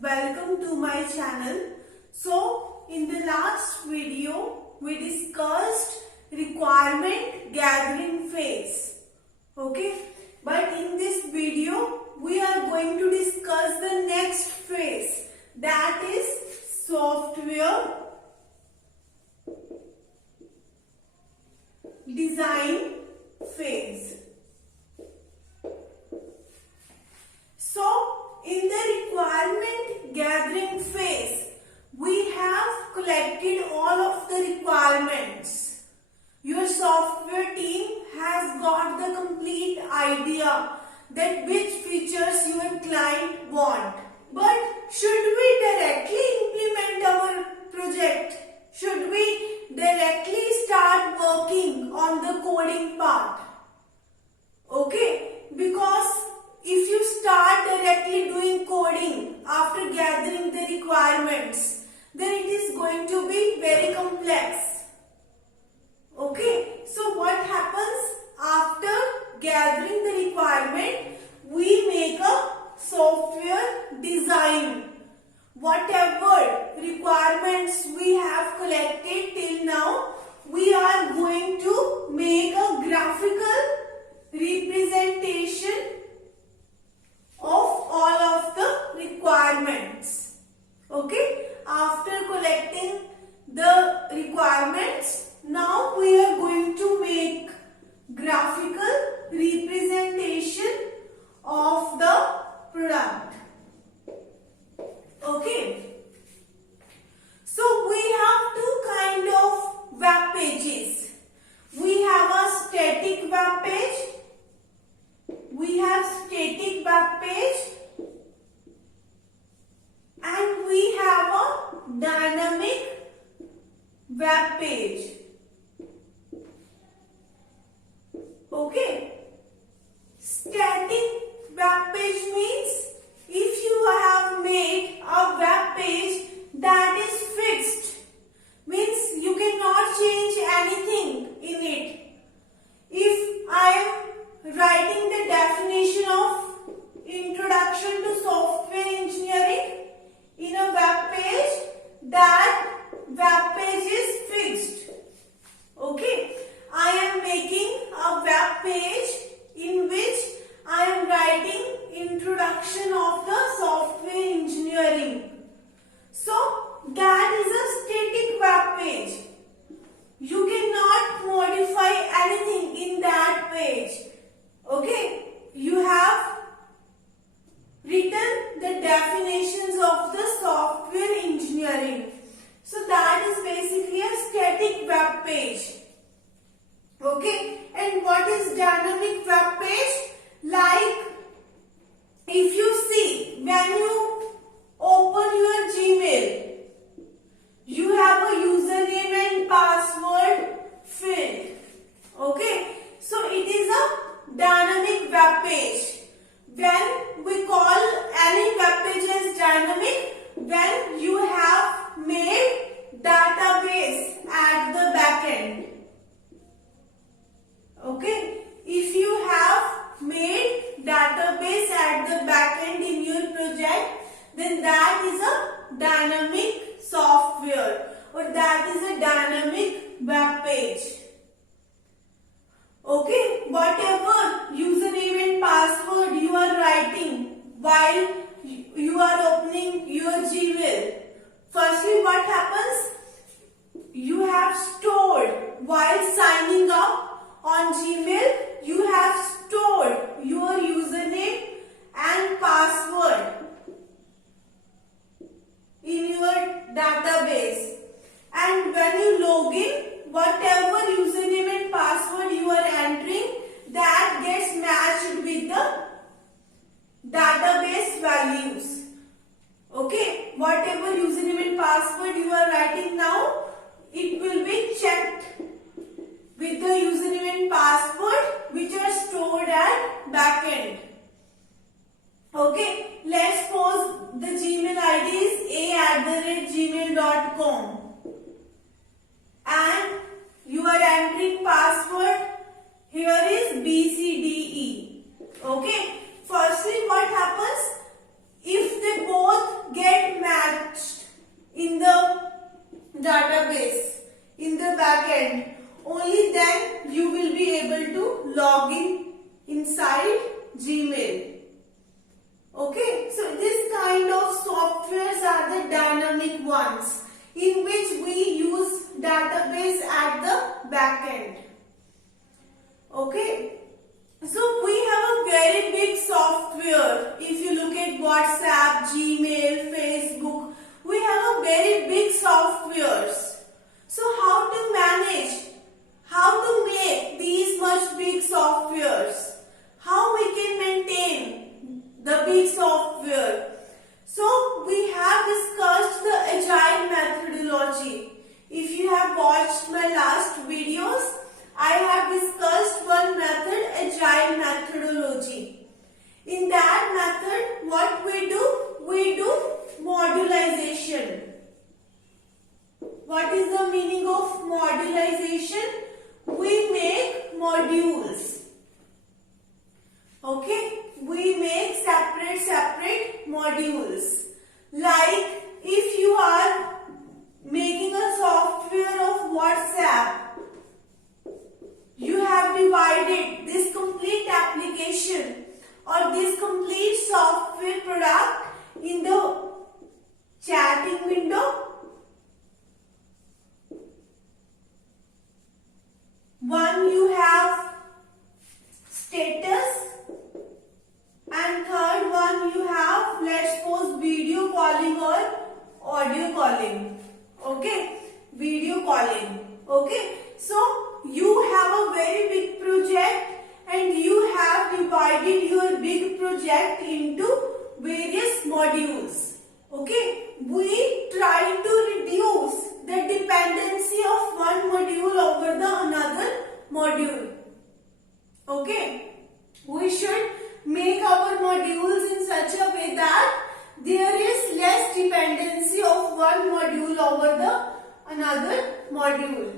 welcome to my channel. So in the last video we discussed requirement gathering phase. Okay, but in this video we are going to discuss the next phase, that is software design phase. So in the requirement gathering phase, we have collected all of the requirements. Your software team has got the complete idea that which features your client want. But should we directly implement our project? Should we directly start working on the coding part? Okay, because if you start directly doing coding after gathering the requirements, then it is going to be very complex. Okay, so what happens after gathering the requirement? We make a software design. Whatever requirements we have collected till now, we are going to make a graphical representation of all of the requirements. Okay, after collecting the requirements, now we are going to make graphical representation of the product. Okay, so we have two kind of web pages. We have a static web page. We have static web page and we have a dynamic web page. Okay, static web page means if you have made a web page that is fixed, means you cannot change anything in it. If I am writing the definition of introduction to software engineering in a web page, that web page is fixed. Okay, I am making a web page in which I am writing introduction of the software engineering. So that is a static web page. You cannot modify anything in that page. Okay, you have written the definitions of the software engineering. So that is basically a static web page. Okay, and what is dynamic web page? Like if you see, when you open your Gmail, you have a username and password field. Okay, so it is a dynamic web page. When we call any web page as dynamic, when you have made database at the back end. Okay, if you have made database at the back end in your project, then that is a dynamic software or that is a dynamic web page. Okay, whatever username and password you are writing while you are opening your Gmail, firstly what happens? You have stored while signing up on Gmail, you have stored your username and password in your database, and when you log in, whatever username and password you are entering, that gets matched with the database values. Okay, whatever username and password you are writing now, it will be checked with the username and password which are stored at backend. Okay, let's suppose the Gmail ID is a@gmail.com and you are entering password. Here is BCDE. Okay, firstly what happens? If they both get are the dynamic ones, in which we use database at the back end. Okay. So we have a very big software. If you look at WhatsApp, Gmail, Facebook, we have a very big softwares. So how to manage, how to make these much big softwares? How we can maintain the big software? So we have discussed the agile methodology. If you have watched my last videos, I have discussed one method, agile methodology. In that method, what we do? We do modularization. What is the meaning of modularization? We make modules. Okay? We make separate modules. Like if you are making a software of WhatsApp, you have divided this complete application or this complete software product in the chatting window. One you have status, and third one you have, let's suppose, video calling or audio calling. Okay, video calling. Okay, so you have a very big project and you have divided your big project into various modules. Okay, we try to reduce the dependency of one module over the another module. Okay, we should make our modules in such a way that there is less dependency of one module over the another module.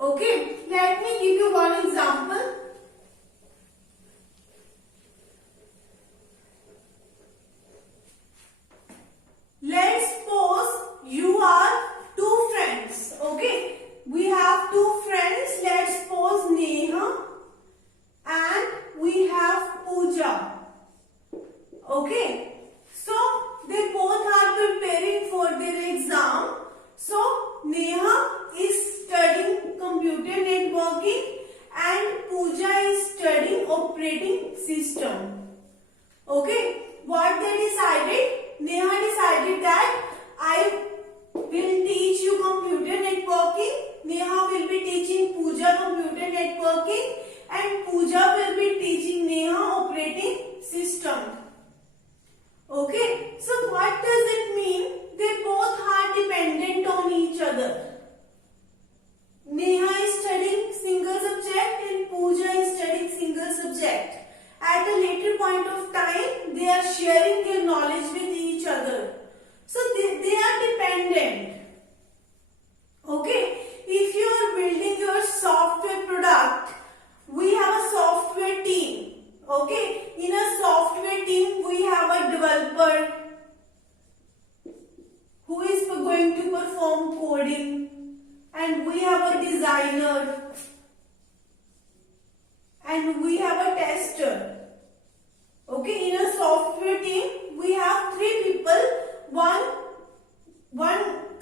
Okay, let me give you one example. Let's suppose you are two friends. Okay, we have two friends. Let's suppose Neha and we have Pooja. Okay, so they both are preparing for their exam. So Neha is studying computer networking and Pooja is studying operating system. Okay, what they decided? Neha decided that I will teach you computer networking. Neha will be teaching Pooja computer networking and Pooja will be teaching Neha operating system. Okay, so what does it mean? They both are dependent on each other. Neha is studying single subject and Pooja is studying single subject. At a later point of time, they are sharing their knowledge with each other. So they are dependent. Okay, if you are building your software product, we have a software team. Okay, in a software team, we have a developer who is going to perform coding, and we have a designer, and we have a tester. Okay, in a software team, we have three people. One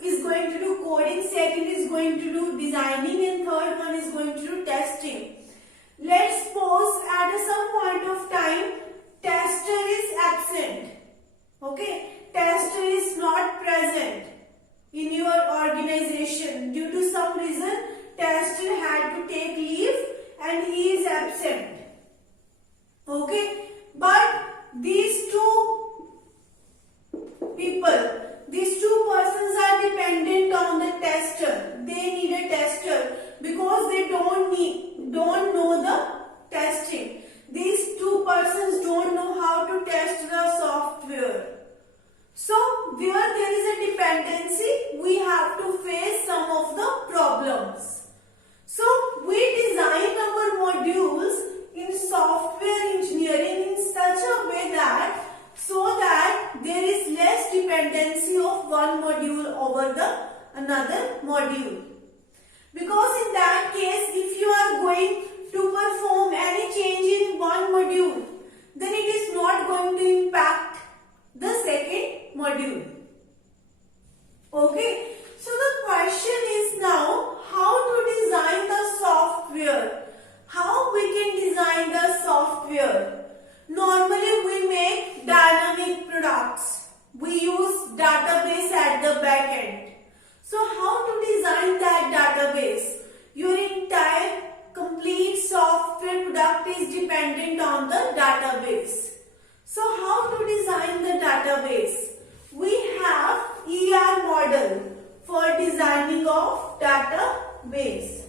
is going to do coding, second is going to do designing, and third one is going to do testing. Let's suppose at some point of time, tester is absent. Okay, tester is not present in your organization. Due to some reason, tester had to take leave and he is absent. Okay, but these two people, these two persons are dependent on the tester. They need a tester because they don't know the testing. These two persons don't know how to test the software. So where there is a dependency, we have to face some of the problems. So we design our modules in software engineering in such a way that so that there is less dependency of one module over the another module. Because in that case, if you are going to perform any change in one module, then it is not going to impact the second module. we use database at the back end. So how to design that database? Your entire complete software product is dependent on the database. So how to design the database? We have ER model for designing of database.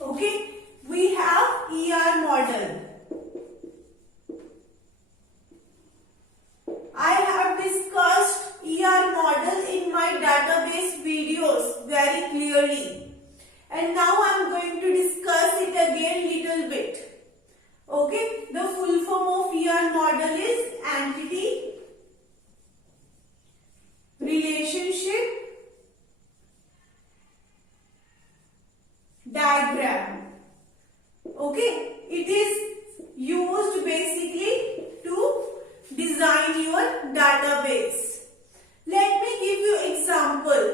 Okay, we have ER model. I have discussed ER model in my database videos very clearly, and now I am going to discuss it again little bit. Okay, the full form of ER model is entity, relationship, diagram. Okay, it is used basically to design your database. Let me give you example.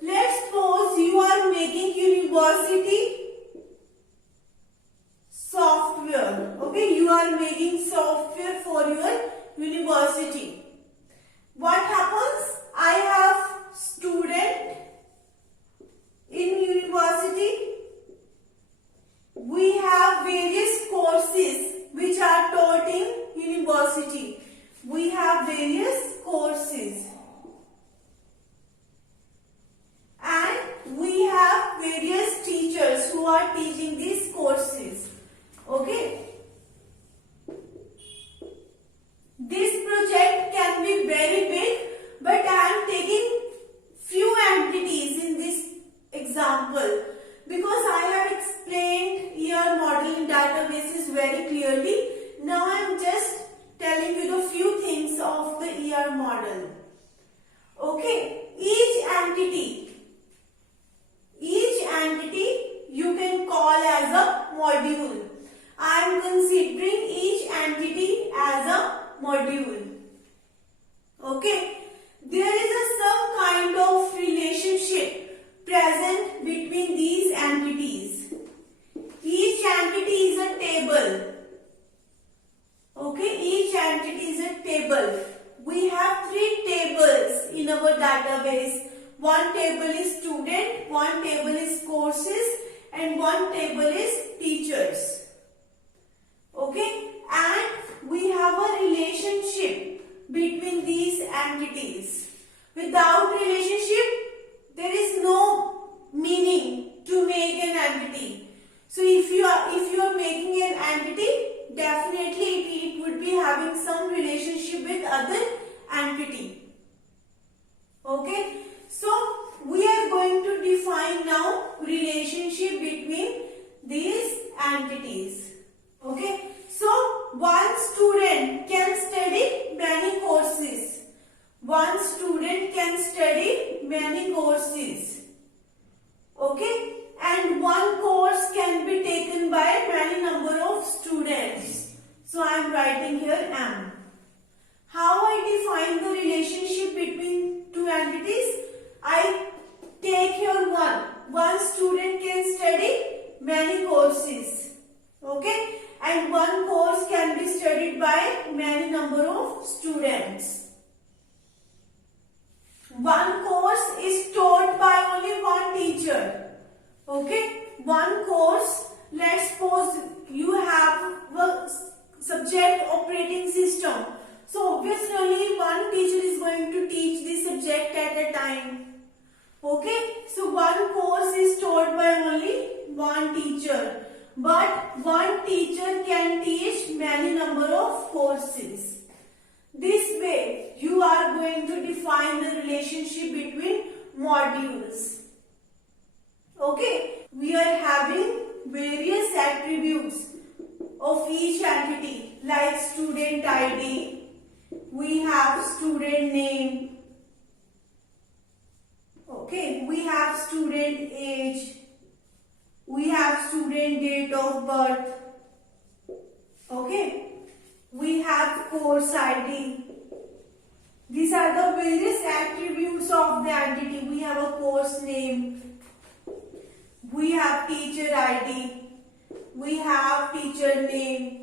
Let's suppose you are making university software. Okay, you are making software for your university. What happens? I have student in university. We have various courses which are taught in university. We have various courses. And we have various teachers who are teaching these courses. Okay. This project can be very big, but I am taking few entities in this example because I have explained ER model in databases very clearly. Now I am just telling you the few things of the ER model. Okay, each entity you can call as a module. I am considering each entity as a module. Okay, there is some kind of relationship present between these entities. Each entity is a table. Okay, each entity is a table. We have 3 tables in our database. One table is student, one table is courses, and one table is teachers. Okay, and we have a relationship between these entities. Without relationship, there is no meaning to make an entity. So if you are making an entity, definitely it would be having some relationship with other entity. Okay, so we are going to define now relationship between these entities. Okay, so one student can study many courses. One student can study many courses. Okay, and one course can be taken by many number of students. So I am writing here M. How I define the relationship between two entities? I take here one student can study many courses. Okay, and one course can be studied by many number of students. One course is taught by only one teacher. Okay, one course, let's suppose you have a subject operating system. So obviously only one teacher is going to teach the subject at a time. Okay, so one course is taught by only one teacher. But one teacher can teach many number of courses. This way you are going to define the relationship between modules. Okay, we are having various attributes of each entity like student ID, we have student name, okay, we have student age, we have student date of birth, okay, we have course ID. These are the various attributes of the entity. We have a course name, we have teacher ID, we have teacher name.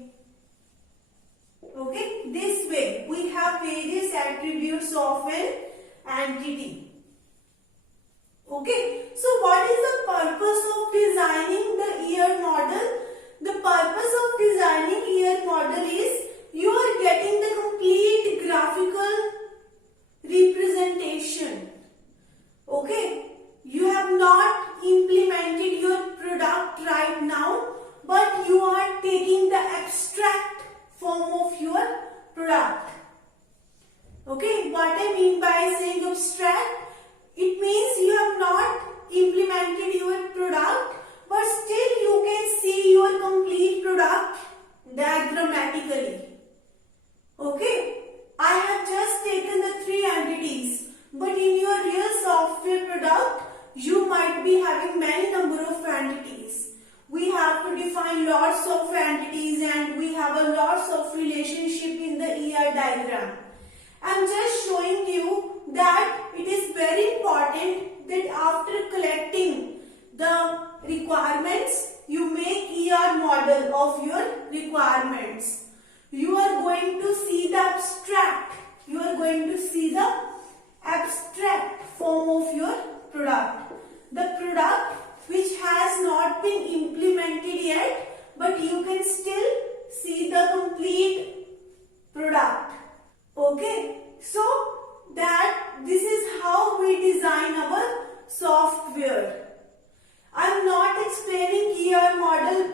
Okay, this way we have various attributes of an entity. Okay, so what is the purpose of designing the ER model? The purpose of designing ER model is you are getting the complete graphical representation. Okay, you have not implemented your product right now, but you are taking the abstract form of your product. Okay, what I mean by saying abstract, it means you have not implemented your product, but still you can see your complete product diagrammatically. Okay, I have just taken the 3 entities, but in your real software product, you might be having many number of entities. We have to define lots of entities and we have a lots of relationship in the ER diagram. I am just showing you that it is very important that after collecting the requirements, you make ER model of your requirements. You are going to see the abstract. You are going to see the abstract form of your product. The product which has not been implemented yet, but you can still see the complete product. Okay, so that this is how we design our software. I am not explaining ER model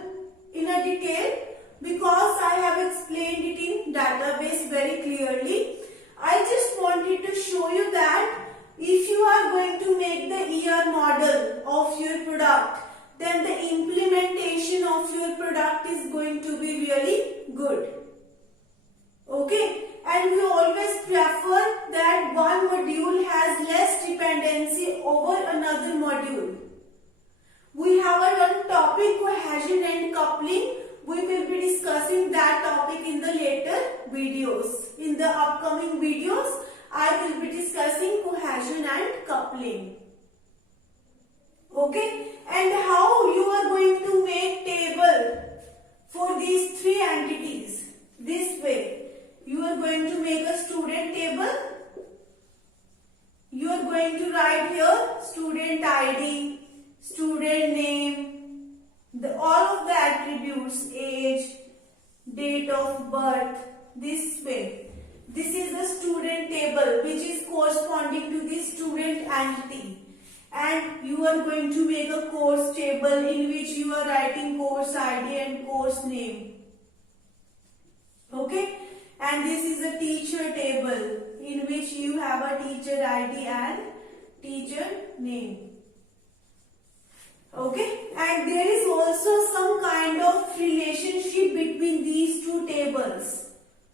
in a detail because I have explained it in database very clearly. I just wanted to show you that if you are going to make the ER model of your product, then the implementation of your product is going to be really good. Okay, and we always prefer that one module has less dependency over another module. We have a topic cohesion and coupling. We will be discussing that topic in the later videos. In the upcoming videos, I will be discussing cohesion and coupling. Okay, and how you are going to make table for these 3 entities. This way, you are going to make a student table. You are going to write here student ID, student name, all of the attributes, age, date of birth, this way. This is the student table which is corresponding to the student entity. And you are going to make a course table in which you are writing course ID and course name. Okay? And this is a teacher table in which you have a teacher ID and teacher name. Okay, and there is also some kind of relationship between these 2 tables.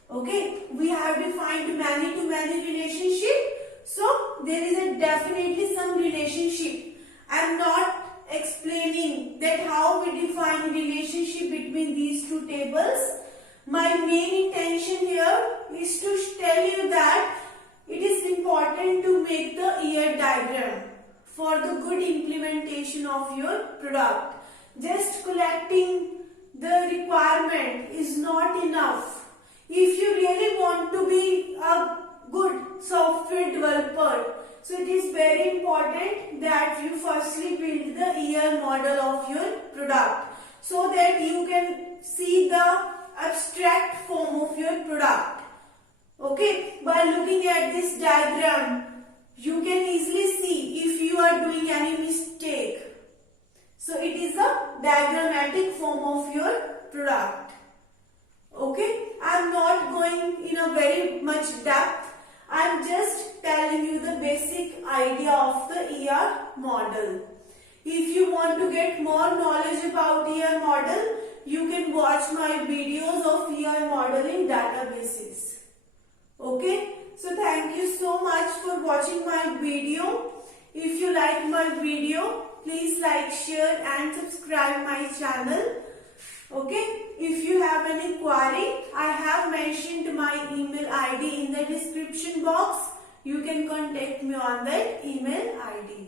Okay, we have defined many-to-many relationship, so there is definitely some relationship. I am not explaining that how we define relationship between these 2 tables. My main intention here is to tell you that it is important to make the ER diagram for the good implementation of your product. Just collecting the requirement is not enough. If you really want to be a good software developer, so it is very important that you firstly build the ER model of your product so that you can see the abstract form of your product. Okay, by looking at this diagram, you can easily see if you are doing any mistake. So it is a diagrammatic form of your product. Okay, I am not going in a very much depth. I am just telling you the basic idea of the ER model. If you want to get more knowledge about ER model, you can watch my videos of ER model in databases. Okay, so thank you so much for watching my video. If you like my video, please like, share and subscribe my channel. Okay, if you have any query, I have mentioned my email ID in the description box. You can contact me on that email ID.